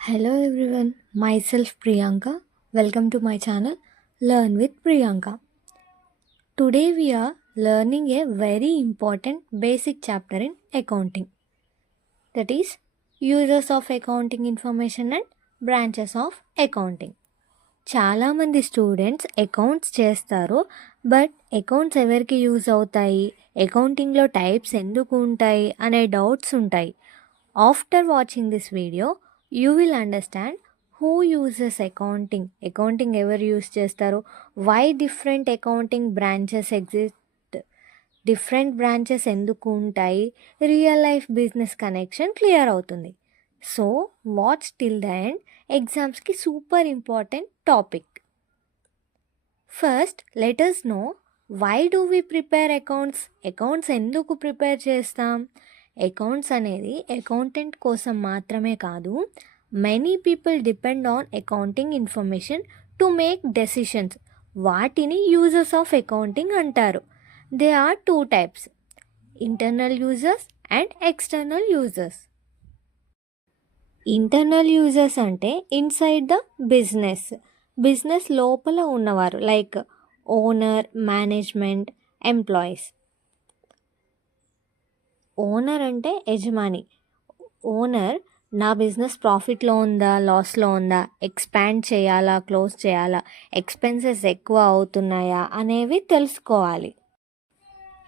Hello everyone, myself Priyanka. Welcome to my channel Learn with Priyanka. Today we are learning a very important basic chapter in accounting, that is uses of accounting information and branches of accounting. చాలామంది students accounts చేస్తారు, but accounts ఎవరికి use అవుతాయి, అకౌంటింగ్లో types ఎందుకు ఉంటాయి అనే doubts ఉంటాయి. After watching this video you will understand who uses accounting ఎవరు యూజ్ చేస్తారు, why different accounting branches exist, different branches ఎందుకు ఉంటాయి, real life business connection clear అవుతుంది. So watch till the end, ఎగ్జామ్స్కి super important topic. First let us know why do we prepare accounts ఎందుకు prepare చేస్తాం. Accounts అనేది accountant కోసం మాత్రమే కాదు, many people depend on accounting information to make decisions. వాటిని users of accounting అంటారు. They are two types, internal users and external users. Internal users అంటే inside the business లోపల ఉన్నవారు, like owner, management, employees. Owner అంటే యజమాని. Owner నా business ప్రాఫిట్లో ఉందా, లాస్లో ఉందా, ఎక్స్పాండ్ చేయాలా, క్లోజ్ చేయాలా, ఎక్స్పెన్సెస్ ఎక్కువ అవుతున్నాయా అనేవి తెలుసుకోవాలి.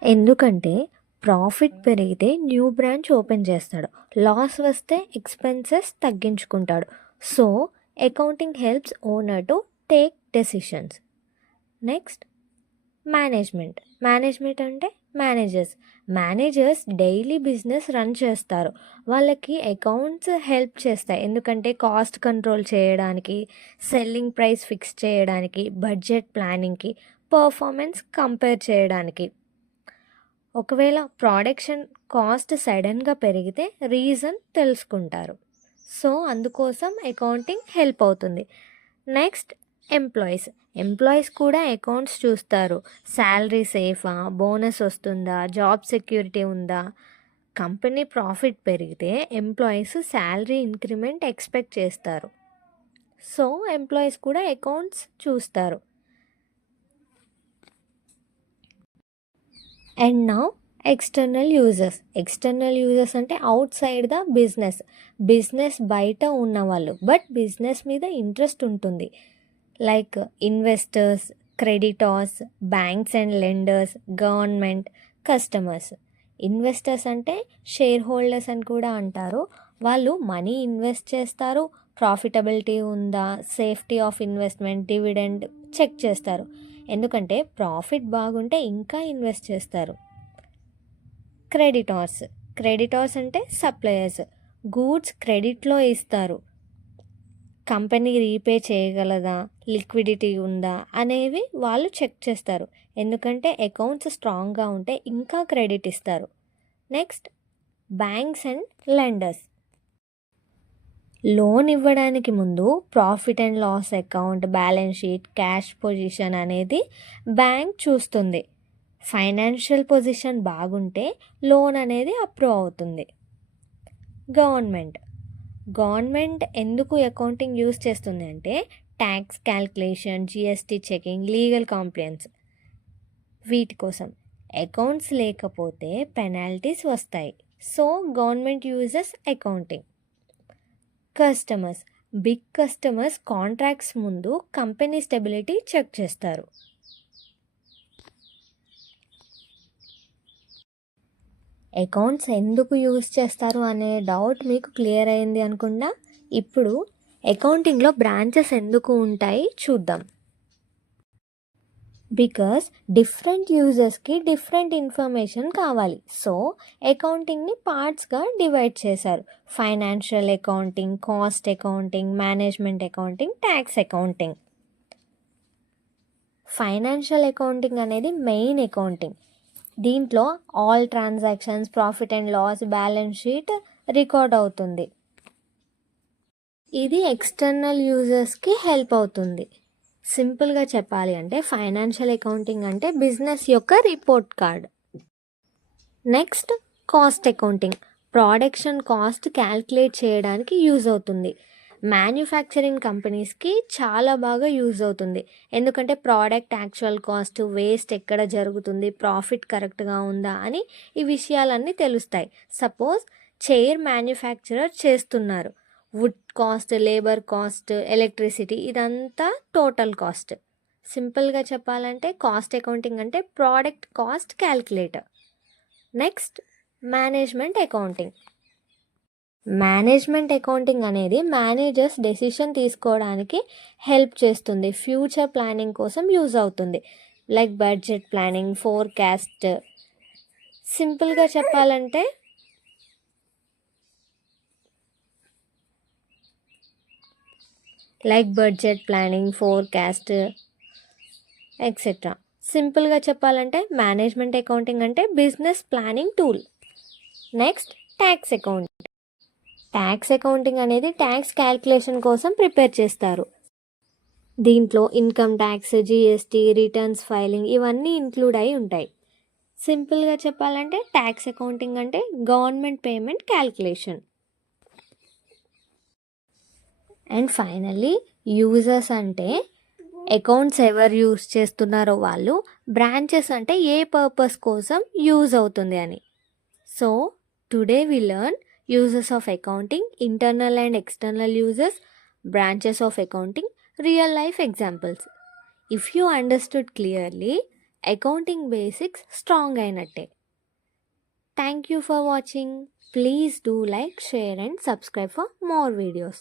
ఎందుకంటే ప్రాఫిట్ పెరిగితే న్యూ బ్రాంచ్ ఓపెన్ చేస్తాడు, లాస్ వస్తే ఎక్స్పెన్సెస్ తగ్గించుకుంటాడు. So accounting helps owner to take decisions. Next management అంటే మేనేజర్స్ డైలీ బిజినెస్ రన్ చేస్తారు. వాళ్ళకి అకౌంట్స్ హెల్ప్ చేస్తాయి, ఎందుకంటే కాస్ట్ కంట్రోల్ చేయడానికి, సెల్లింగ్ ప్రైస్ ఫిక్స్ చేయడానికి, బడ్జెట్ ప్లానింగ్కి, పర్ఫార్మెన్స్ కంపేర్ చేయడానికి. ఒకవేళ ప్రొడక్షన్ కాస్ట్ సడన్గా పెరిగితే రీజన్ తెలుసుకుంటారు. సో అందుకోసం అకౌంటింగ్ హెల్ప్ అవుతుంది. నెక్స్ట్ ఎంప్లాయీస్ కూడా అకౌంట్స్ చూస్తారు. శాలరీ సేఫా, బోనస్ వస్తుందా, జాబ్ సెక్యూరిటీ ఉందా. కంపెనీ ప్రాఫిట్ పెరిగితే ఎంప్లాయీస్ శాలరీ ఇంక్రిమెంట్ ఎక్స్పెక్ట్ చేస్తారు. సో ఎంప్లాయీస్ కూడా అకౌంట్స్ చూస్తారు. అండ్ నౌ ఎక్స్టర్నల్ యూజర్స్ అంటే అవుట్ సైడ్ ద బిజినెస్ బయట ఉన్నవాళ్ళు, బట్ బిజినెస్ మీద ఇంట్రెస్ట్ ఉంటుంది, like investors, creditors, banks and lenders, government, customers. Investors అంటే షేర్ హోల్డర్స్ అని కూడా అంటారు. వాళ్ళు మనీ ఇన్వెస్ట్ చేస్తారు, ప్రాఫిటబిలిటీ ఉందా, safety of investment, dividend check చేస్తారు, ఎందుకంటే ప్రాఫిట్ బాగుంటే ఇంకా ఇన్వెస్ట్ చేస్తారు. క్రెడిటార్స్ అంటే సప్లయర్స్, గూడ్స్ క్రెడిట్లో ఇస్తారు, కంపెనీ రీపే చేయగలదా, లిక్విడిటీ ఉందా అనేవి వాళ్ళు చెక్ చేస్తారు, ఎందుకంటే అకౌంట్స్ స్ట్రాంగ్గా ఉంటే ఇంకా క్రెడిట్ ఇస్తారు. Next banks and lenders. Loan ఇవ్వడానికి ముందు profit and loss account, balance sheet, cash position అనేది బ్యాంక్ చూస్తుంది. ఫైనాన్షియల్ పొజిషన్ బాగుంటే లోన్ అనేది అప్రూవ్ అవుతుంది. గవర్నమెంట్ ఎందుకు అకౌంటింగ్ యూజ్ చేస్తుంది అంటే tax calculation, GST checking, legal compliance, వీటి కోసం. అకౌంట్స్ లేకపోతే పెనాల్టీస్ వస్తాయి. So government uses accounting. Big customers contracts ముందు కంపెనీ స్టెబిలిటీ చెక్ చేస్తారు. అకౌంట్స్ ఎందుకు యూజ్ చేస్తారు అనే డౌట్ మీకు క్లియర్ అయింది అనుకుంటా. ఇప్పుడు అకౌంటింగ్లో బ్రాంచెస్ ఎందుకు ఉంటాయి చూద్దాం. బికాస్ డిఫరెంట్ యూజర్స్కి డిఫరెంట్ ఇన్ఫర్మేషన్ కావాలి, సో అకౌంటింగ్ని పార్ట్స్గా డివైడ్ చేశారు. Financial accounting, cost accounting, management accounting, tax accounting. Financial accounting అనేది మెయిన్ అకౌంటింగ్. దీంట్లో all transactions, profit and loss, balance sheet record అవుతుంది. ఇది ఎక్స్టర్నల్ యూజర్స్కి హెల్ప్ అవుతుంది. సింపుల్గా చెప్పాలి అంటే ఫైనాన్షియల్ అకౌంటింగ్ అంటే బిజినెస్ యొక్క report card. Next cost accounting, production cost calculate చేయడానికి యూజ్ అవుతుంది. మ్యానుఫ్యాక్చరింగ్ కంపెనీస్కి చాలా బాగా యూజ్ అవుతుంది. ఎందుకంటే ప్రోడక్ట్ యాక్చువల్ కాస్ట్, వేస్ట్ ఎక్కడ జరుగుతుంది, ప్రాఫిట్ కరెక్ట్గా ఉందా అని ఈ విషయాలన్నీ తెలుస్తాయి. సపోజ్ చైర్ మ్యానుఫ్యాక్చరర్ చేస్తున్నారు. Wood cost, labour cost, electricity ఇదంతా టోటల్ కాస్ట్. సింపుల్గా చెప్పాలంటే కాస్ట్ అకౌంటింగ్ అంటే product cost calculator. Next management accounting. Management accounting అనేది మేనేజర్స్ డెసిషన్ తీసుకోవడానికి హెల్ప్ చేస్తుంది. ఫ్యూచర్ ప్లానింగ్ కోసం యూజ్ అవుతుంది. Like budget planning, forecast. సింపుల్గా చెప్పాలంటే ఎక్సెట్రా. సింపుల్గా చెప్పాలంటే మేనేజ్మెంట్ అకౌంటింగ్ అంటే business planning tool. Next tax accounting. Tax accounting అనేది ట్యాక్స్ క్యాల్కులేషన్ కోసం ప్రిపేర్ చేస్తారు. దీంట్లో income tax, GST, returns filing ఇవన్నీ ఇంక్లూడ్ అయి ఉంటాయి. సింపుల్గా చెప్పాలంటే ట్యాక్స్ అకౌంటింగ్ అంటే government payment calculation. And finally users అంటే అకౌంట్స్ ఎవరు యూజ్ చేస్తున్నారో వాళ్ళు, బ్రాంచెస్ అంటే ఏ పర్పస్ కోసం యూజ్ అవుతుంది అని. So today we learn uses of accounting, internal and external uses, branches of accounting, real life examples. If you understood clearly, accounting basics strong ayinatte. Thank you for watching. Please do like, share and subscribe for more videos.